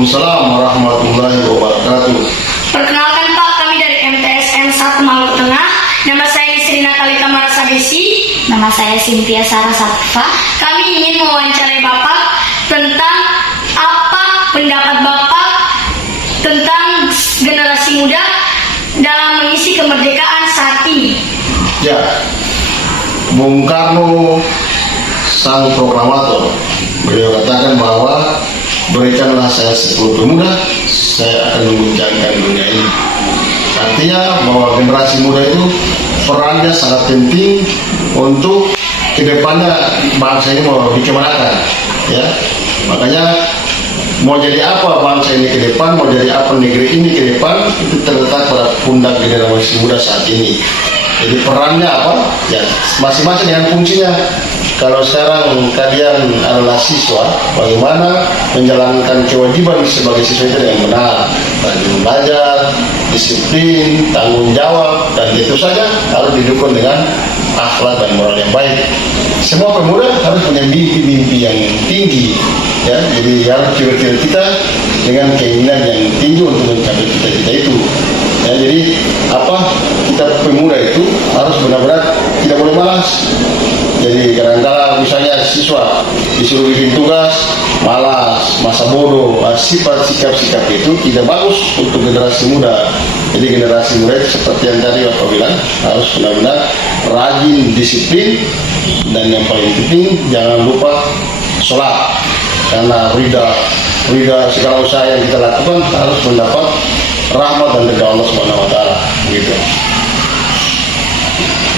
Waalaikumsalam warahmatullahi wabarakatuh. Perkenalkan Pak, kami dari MTSN 1 Maluku Tengah. Nama saya Sri Natalita Marasabesi. Nama saya Cynthia Sarah Satfa. Kami ingin mewawancarai Bapak tentang apa pendapat Bapak tentang generasi muda dalam mengisi kemerdekaan saat ini. Ya, Bung Karno sang proklamator, beliau katakan bahwa berikanlah saya 10 pemuda, saya akan mengguncangkan dunia ini. Artinya bahwa generasi muda itu perannya sangat penting untuk kedepannya bangsa ini mau dikemanakan, ya. Makanya mau jadi apa bangsa ini ke depan, mau jadi apa negeri ini ke depan, itu terletak pada pundak generasi muda saat ini. Jadi perannya apa? Ya masing-masing dengan fungsinya. Kalau sekarang kalian adalah siswa, bagaimana menjalankan kewajiban sebagai siswa itu dengan benar, rajin belajar, disiplin, tanggung jawab, dan tentu saja harus didukung dengan akhlak dan moral yang baik. Semua pemuda harus punya mimpi-mimpi yang tinggi, ya. Jadi harus cita-cita kita dengan keinginan yang tinggi untuk mencapai cita-cita itu. Ya, jadi kita pemuda itu harus benar-benar tidak boleh malas. Jadi kadang-kadang misalnya siswa disuruh bikin tugas malas, masa bodoh, sifat sikap-sikap itu tidak bagus untuk generasi muda. Jadi generasi muda itu seperti yang tadi Bapak bilang harus benar-benar rajin, disiplin, dan yang paling penting jangan lupa sholat, karena ridha segala usaha yang kita lakukan harus mendapat rahmat dan ridha Allah Subhanahu wa taala, gitu.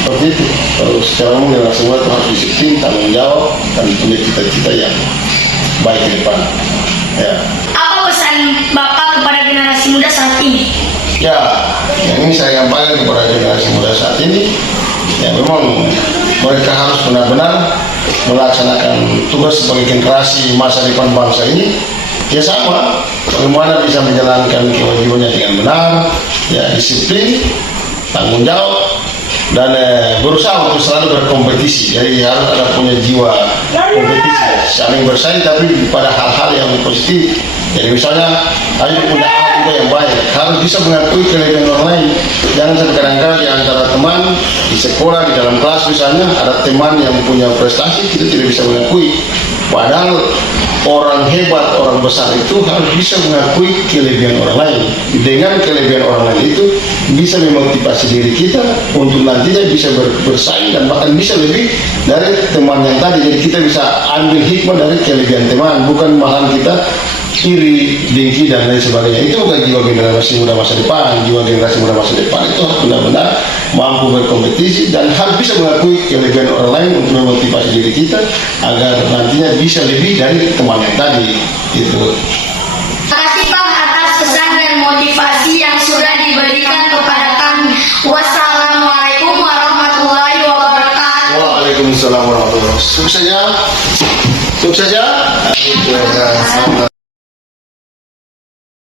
Seperti itu. Kalau secara umum generasi muda harus disiplin, tanggung jawab, dan punya cita-cita yang baik ke depan. Ya. Apa pesan Bapak kepada generasi muda saat ini? Ya, yang ini saya sampaikan kepada generasi muda saat ini, ya memang mereka harus benar-benar melaksanakan tugas sebagai generasi masa depan bangsa ini. Ya sama, bagaimana bisa menjalankan kewajibannya dengan benar, ya disiplin, tanggung jawab, dan berusaha untuk selalu berkompetisi. Jadi harus ada punya jiwa kompetisi, saling bersaing tapi pada hal-hal yang positif. Jadi misalnya harus punya hal juga yang baik, harus bisa mengakui kelebihan orang lain. Jangan sampai kadang-kadang di antara teman di sekolah, di dalam kelas misalnya ada teman yang punya prestasi, kita tidak bisa mengakui. Padahal orang hebat, orang besar itu harus bisa mengakui kelebihan orang lain. Dengan kelebihan orang lain itu bisa memotivasi diri kita untuk nantinya bisa bersaing dan bahkan bisa lebih dari teman yang tadi. Jadi kita bisa ambil hikmah dari kelebihan teman, bukan malahan kita iri, dengki, dan lain sebagainya. Itu bukan jiwa generasi muda masa depan. Jiwa generasi muda masa depan itu harus benar-benar mampu berkompetisi dan harus bisa mengakui kelebihan orang lain untuk memotivasi diri kita agar nantinya bisa lebih dari teman yang tadi. Itu. Terima kasih Pak atas pesan dan motivasi yang sudah diberikan kepada kami. Wassalamualaikum warahmatullahi wabarakatuh. Waalaikumsalam warahmatullahi wabarakatuh. Sukses ya. Sukses ya.